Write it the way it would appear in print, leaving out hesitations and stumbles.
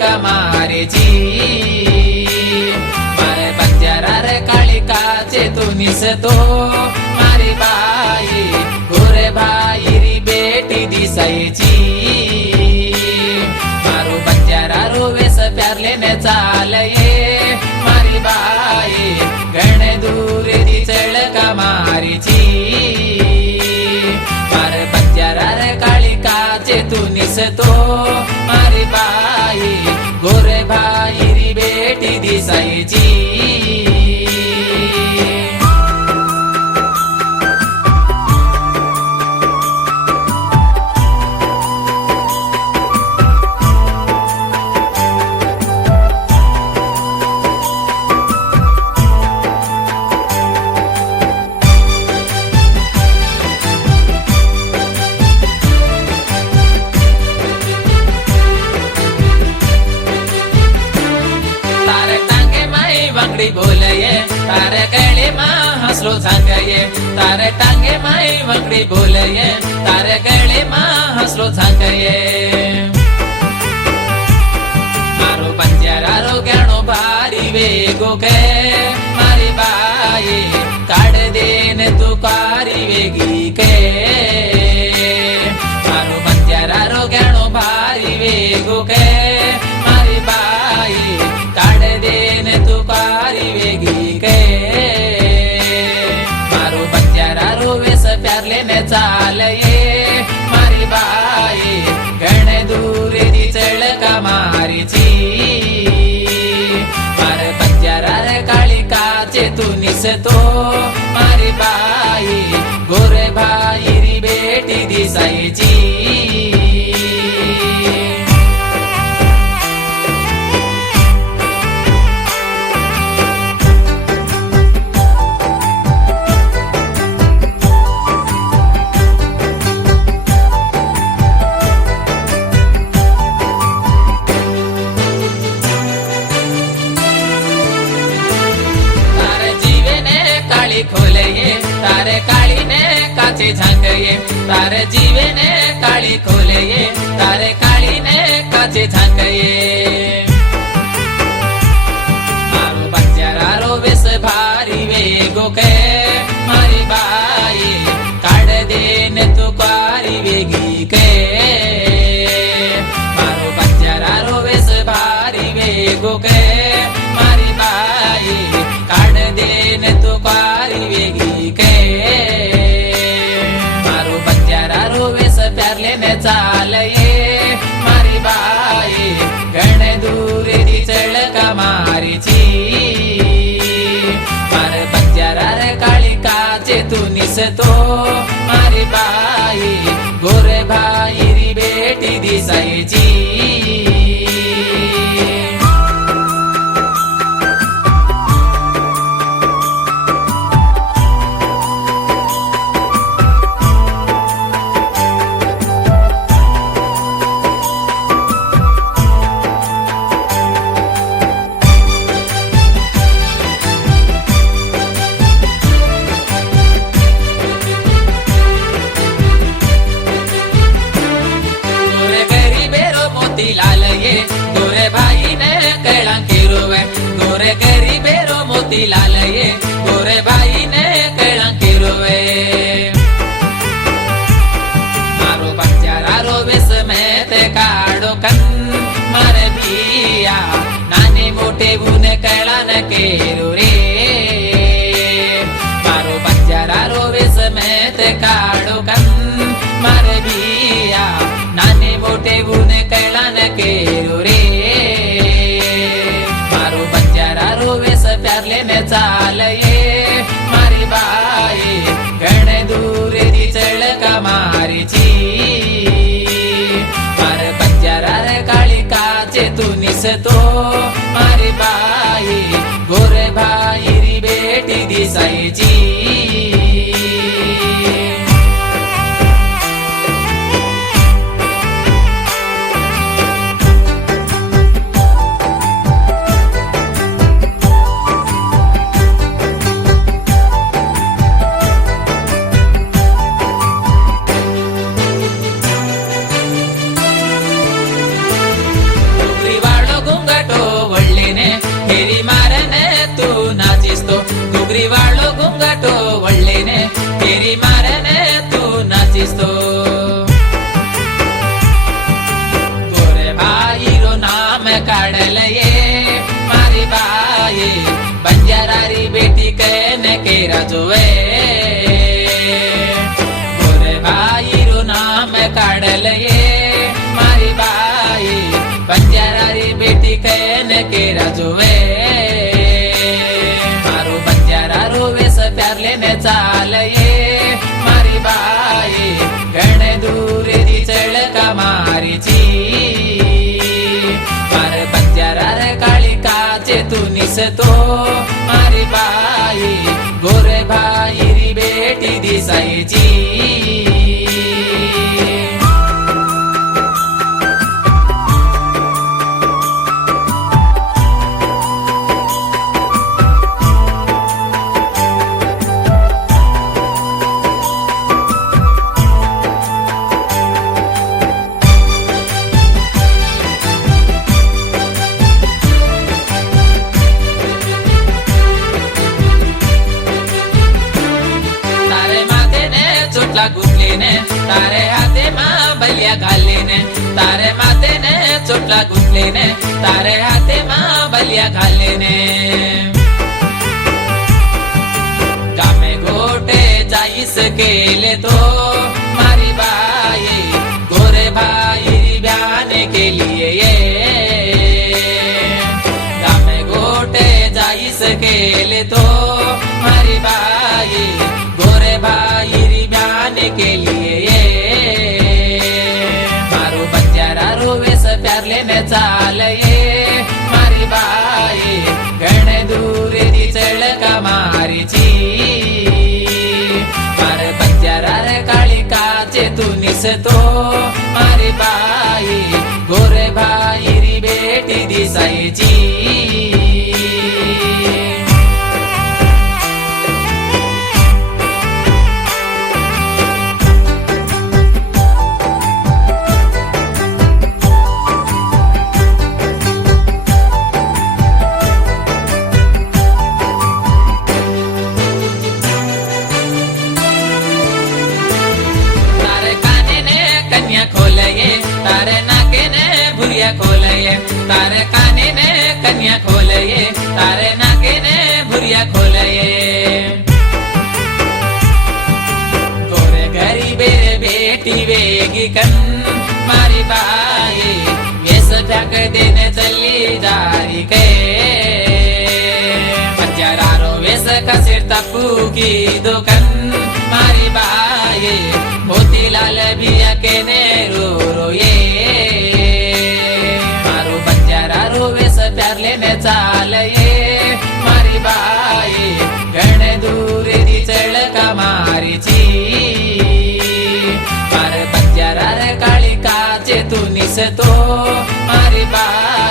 चळका मारेची मारे बंजारार काळिकाचे तू निसतो मारी बाई गोरे भाईरी बेटी दिसायची मारू बंजारारो वेस प्यारले ने चालये मारी बाई गणे दूर दी चळका मारीची मारे बंजारार काळिकाचे तू निसतो मारी बाई गोरे भाईरी बेटी दिसायची बोलये तारे गळे मा हसलो झांगये तारे टांगे माई वंगडी बोलये तारे गळे मा हसलो झांगये मारो बंजारारो गणो भारी वेगो के मारी बाई काढ देन तू कारी वेगी के मारो बंजारारो गणो भारी वेगो के मारी बाई काढ देन तू कारी वेगी के मारो बंजारारो वेस प्यारले ने चालये मारी बाई गणे दूर दी चळका मारीची मारे बंजारार काळिकाचे तू निसतो मारी बाई गोरे भाईरी बेटी दिसायची खोलये तारे काळी ने काचे झांकये तारे जीवे ने काळी खोलये तारे काळी ने काचे झांकये मारो बंजारारो वेस भारी वेगो के मारी बाई काढ देन तू कारी वेगी के मारो बंजारारो वेस भारी वेगो के मारी बाई काढ देन तू कारी वेगी के मारो बंजारारो वेस प्यारले ने चालये मारी बाई गणे दूर दी चळका मारीची मारे बंजारार काळिकाचे तू निसतो मारी बाई गोरे भाईरी बेटी दिसायची लालये गोरे भाई ने कैलांकी रोवे गोरे गरीबेरो मोती लालये गोरे भाई ने कैलांकी रोवे मारो बंजारारो वेस में ते काढो कन मारे बिया नाने मोटे बुने कैलान केरो रे मारो बंजारारो वेस में ते काढो कन मारे बिया नाने मोटे बुने कैलान केरो रे मारो बंजारारो वेस प्यारले ने चालये मारी बाई गणे दूर दी चळका मारीची मारे बंजारार काळिकाचे तू निसतो मारी बाई गोरे भाईरी बेटी दिसायची फेरी मारने तू नाचिस तो गोरे भाई रो नाम काढल ये मारी बाई बंजारारी बेटी कहने के राजोए गोरे भाई रो नाम काढल ये मारी बाई बंजारारी बेटी कहने के राजोए मारो बंजारा रो वेस प्यार लेने चाल ये मारी बाई घणे दूर दी चल का मारी ची मारे बंजारा रे काळी काचे तू निसतो मारी बाई गोरे भाई री बेटी दिसायची गुंतले ने तारे हाते मां बलिया घाले ने तारे माते ने चोटला गुंतले ने तारे हाते मां बलिया घाले ने गामे गोटे जाईस केले तो मारी बाई गोरे भाई ब्याने के लिए ये गामे गोटे जाईस केले तो मारी बाई गोरे भाई के लिए मारो बंजारा रोवेस प्यार लेने चाल ये मारी बाई घणे दूर दी चल का मारी ची मारे बंजारा रे काळी काचे तू निसतो मारी बाई गोरे भाई री बेटी दिसायची तारे नाके ने भुरिया खोलये तारे काने ने कन्या खोलये तारे नाके ने भुरिया खोलये गोरे गरीबे बेटी वेगी कन मारी बाई वेस फ्याक देने चली जारी के बंजारा रो वेस का सिर तप्पू की दुकान मारी बाई मोतीलाल बिया के ने रो रोये मारो बंजारा रोवेस प्यार लेने चाल ये मारी बाई घणे दूर दी चल का मारी ची मारे बंजारा रे काळी काचे तू निसतो मारी बाई